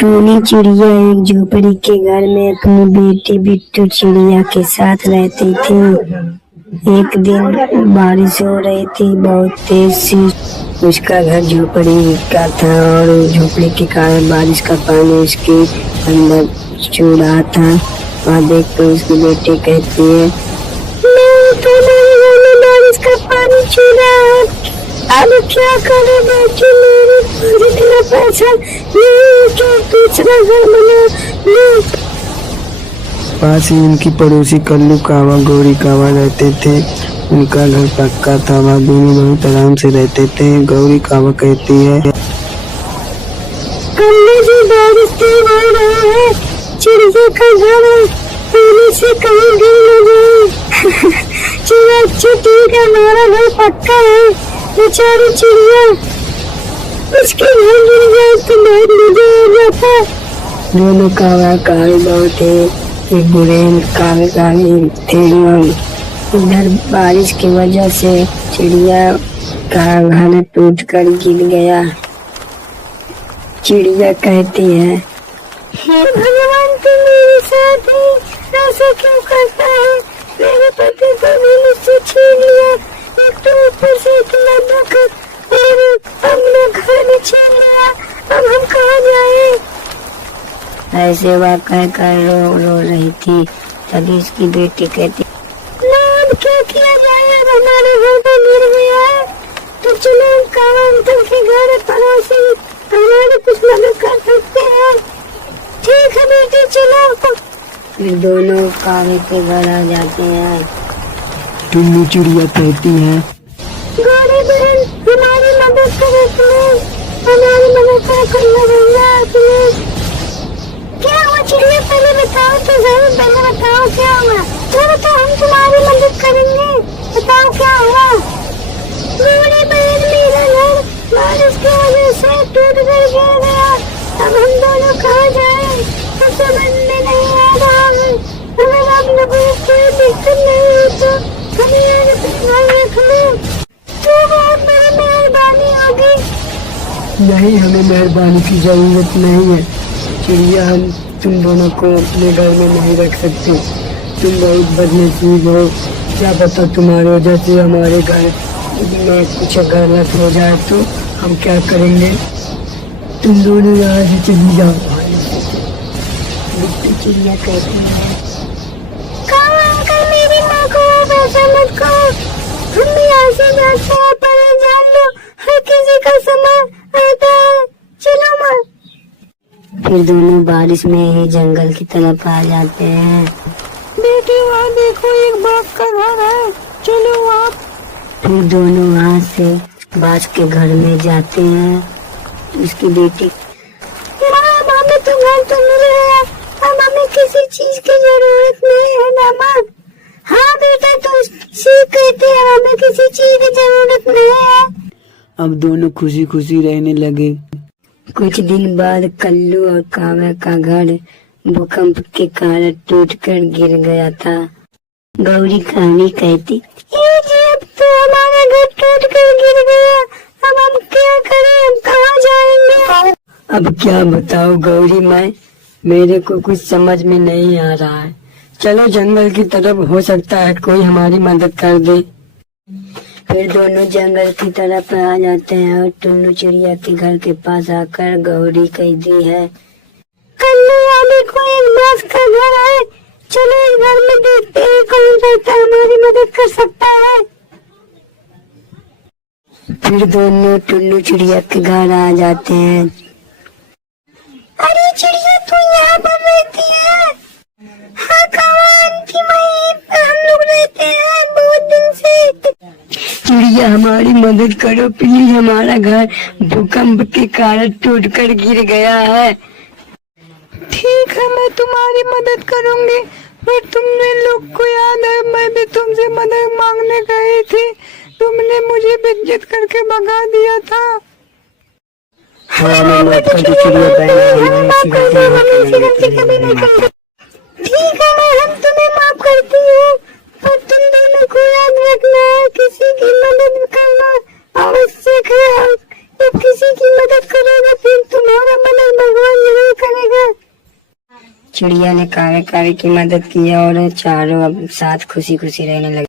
टूनी चिड़िया एक झोपड़ी के घर में अपनी बेटी बिट्टू चिड़िया के साथ रहती थी। एक दिन बारिश हो रही थी बहुत तेज सी। उसका घर झोपड़ी का था और झोपड़ी के कारण बारिश का पानी उसके अंदर छू रहा था। वहाँ देख कर उसकी बेटी कहती है, बारिश का पानी छू रहा है, अब क्या करे बेटी, मेरे इतना पैसा दूसरा घर बना। पास ही उनकी पड़ोसी कल्लू कावा गौरी कावा रहते थे। उनका घर पक्का था, वह दोनों बहुत आराम से रहते थे। गौरी कावा कहती है, कल्लू जी बारिश तेज हो रहा है, चिड़िया का घर पानी से कहीं गिर न जाए। चिड़िया अच्छा ठीक है, हमारा घर पक्का है, बेचारी चिड़िया उसके घर गिर जाए तो बहुत मजा आ जाता। दोनों कावा कावे बहुत थे, एक बुरे कावे कावे थे। इधर बारिश की वजह से चिड़िया का घर टूट कर गिर गया। चिड़िया कहती है, हे भगवान तुम मेरे साथ ही ऐसा क्यों करता है, मेरे पति को भी मुझसे छीन लिया, एक तो ऊपर से इतना दुख और अपना घर छीन लिया, अब हम कहाँ जाए। ऐसे वह कहकर रो रही थी। तभी उसकी बेटी कहती, अब क्या किया जाए, अब हमारे घर तो गिर गया है, तो चलो कावा अंकल के घर पड़ोसी हमारे कुछ मदद कर सकते हैं। ठीक है बेटी चलो। फिर दोनों कावे के घर आ जाते हैं। टुन्नू चिड़िया कहती है, गौरी बहन हमारी मदद करो, प्लीज हमारी मदद करना भैया प्लीज। क्या हुआ चिड़िया, पहले बताओ तो जरूर, पहले बताओ क्या हुआ। चलो तो हम तुम्हारी मदद करेंगे, बताओ क्या हुआ। गौरी बहन मेरा घर बारिश की वजह से टूट कर गिर गया, अब हम दोनों कहाँ जाएं, कुछ समझ में नहीं आ रहा है। अगर आप लोगों को कोई दिक्कत नहीं हो तो हमें यहाँ घर रख लो, तो बहुत बड़ी मेहरबानी होगी। नहीं, हमें मेहरबानी की जरूरत नहीं है चिड़िया, हम तुम दोनों को अपने घर में नहीं रख सकते। तुम बहुत बदनसीब हो, क्या पता तुम्हारी वजह से हमारे घर में कुछ गलत हो जाए तो हम क्या करेंगे। तुम दोनों यहाँ से चली जाओ। चिड़िया कहती है, कावा अंकल मेरी माँ को ऐसा मत कहो, हम भी यहाँ से जाते हैं, पर जान लो हर किसी का समय आता है, चलो माँ। फिर दोनों बारिश में ही जंगल की तरफ आ जाते हैं। बेटी वहाँ देखो, एक बाघ का घर है, चलो वहाँ। फिर दोनों वहाँ से बाज के घर में जाते हैं। उसकी बेटी, माँ हमें तो घर तो मिल गया, अब हमें किसी चीज की जरूरत नहीं है ना माँ। हाँ बेटा तो ठीक कहते हैं, हमें किसी चीज की जरूरत नहीं है। अब दोनों खुशी खुशी रहने लगे। कुछ दिन बाद कल्लू और कावा का घर भूकंप के कारण टूटकर गिर गया था। गौरी कावी कहती, अब तो हमारा घर टूटकर गिर गया, अब हम क्या करें, हम कहाँ जाएंगे। अब क्या बताओ गौरी माँ, मेरे को कुछ समझ में नहीं आ रहा है। चलो जंगल की तरफ, हो सकता है कोई हमारी मदद कर दे। फिर दोनों जंगल की तरफ आ जाते हैं और टुन्नू चिड़िया के घर के पास आकर गौरी कहती है, कल्लू वाले को एक बांस का घर है, चलो इस घर में देखते हैं कौन रहता है, हमारी मदद कर सकता है। फिर दोनों टुन्नू चिड़िया के घर आ जाते हैं। अरे चिड़िया तू यहाँ पर रहती है? हाँ कावा आंटी, वहीं हम लोग रहते हैं बहुत दिन से। चिड़िया हमारी मदद करो प्लीज, हमारा घर भूकंप के कारण टूटकर गिर गया है। ठीक है, मैं तुम्हारी मदद करूंगी, पर तुमने लोग को याद है मैं भी तुमसे मदद मांगने गई थी, तुमने मुझे बेइज्जत करके भगा दिया था। ठीक है मैं हम तुम्हें माफ करती हूँ, पर तुम दोनों को याद रखना है, किसी की मदद करना आवश्यक है। जब किसी की मदद करोगे फिर तुम्हारा मदद भगवान जरूर चिड़िया ने कावे कावे की मदद की और चारों अब साथ खुशी खुशी रहने लगे।